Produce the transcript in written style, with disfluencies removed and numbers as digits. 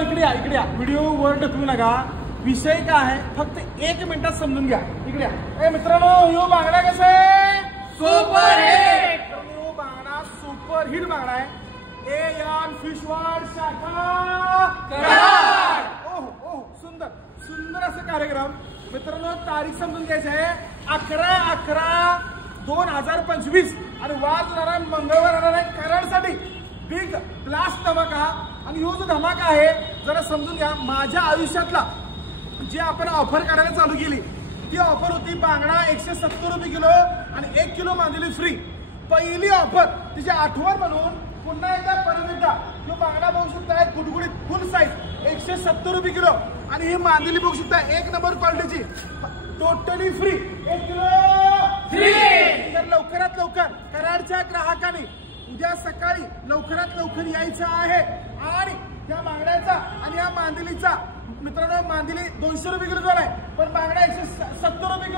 इकडे या इकडे या, व्हिडिओ वर ढकलू नका. विषय काय आहे फक्त 1 मिनिटात समजून घ्या. इकडे या. मित्रांनो यो बांगडा कसा आहे? Super hit. यो बांगडा सुपर हिट बांगडा आहे. एयन फिशवर्ड शाखा कराड. ओह सुंदर सुंदर असं कार्यक्रम. मित्रांनो तारीख समजून घ्यायची आहे 11/11/2025 आणि वाज होणार मंगळवार होणार आहे कराडसाठी बिग ब्लास्ट धमाका. आणि यो जो धमाका आहे जरा समजून घ्या. माझ्या आयुष्यातला जी आपण ऑफर करायला चालू केली ती ऑफर होती बांगडा 170 रुपये किलो आणि 1 किलो मांदेली फ्री. पहिली ऑफर तिची आठवण म्हणून पुन्हा एकदा परत एकदा जो बांगडा बघू शकता गुडगुडीत फुल साईज 170 रुपये किलो आणि ही मांदेली बघू शकता 1 नंबर क्वालिटीची टोटली फ्री 1 किलो फ्री. तर लवकरात लवकर कराडच्या ग्राहकांनी उद्या सकाळी लवकरात लवकर यायचं आहे आणि त्या बांगड्याचा आणि या मांदेलीचा मित्रांनो मांदेली 200 रुपये किलो झालाय पण बांगडा 170 रुपये